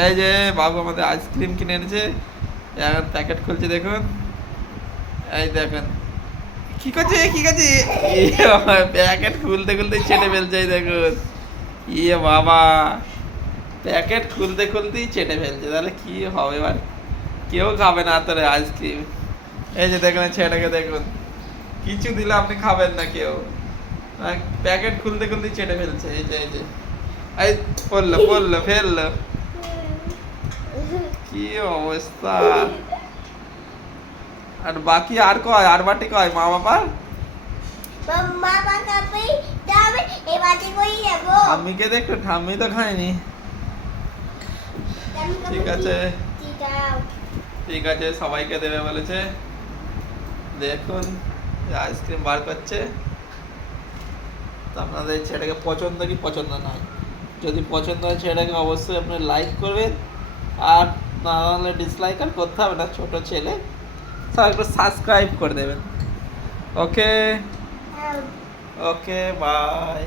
এই যে বাবু আমাদের আইসক্রিম কিনে এনেছে, এখন প্যাকেট খুলছে দেখুন। এই দেখুন কি করছে কি করছে, প্যাকেট খুলতে খুলতে চেটে ফেলছে, এই দেখুন। ইয়ে বাবা, প্যাকেট খুলতে খুলতেই চেটে ফেলছে, তাহলে কি হবে এবার? কেউ খাবে না তোর আইসক্রিম। এই যে দেখুন ছেলেটাকে দেখুন, কিছু দিলে আপনি খাবেন না কেউ, প্যাকেট খুলতে খুলতেই চেটে ফেলছে। এই যে এই যে এই পড়লো পড়লো ফেললো, কি অবস্থা। আর বাকি আর কয়, আর বাটি কয় মা বাবা? ঠাম্মিকে দেখো, ঠাম্মি তো খায়নি। ঠিক আছে ঠিক আছে, সবাইকে দেবে বলেছে। দেখুন আইসক্রিম বার করছে। তো আপনাদের ছেলেটাকে পছন্দ কি পছন্দ নয়? যদি পছন্দ হয় ছেলেটাকে অবশ্যই আপনি লাইক করবেন, আর না হলে ডিসলাইক আর করতে হবে না, ছোটো ছেলে। সবাই একটু সাবস্ক্রাইব করে দেবেন। ওকে ওকে বাই।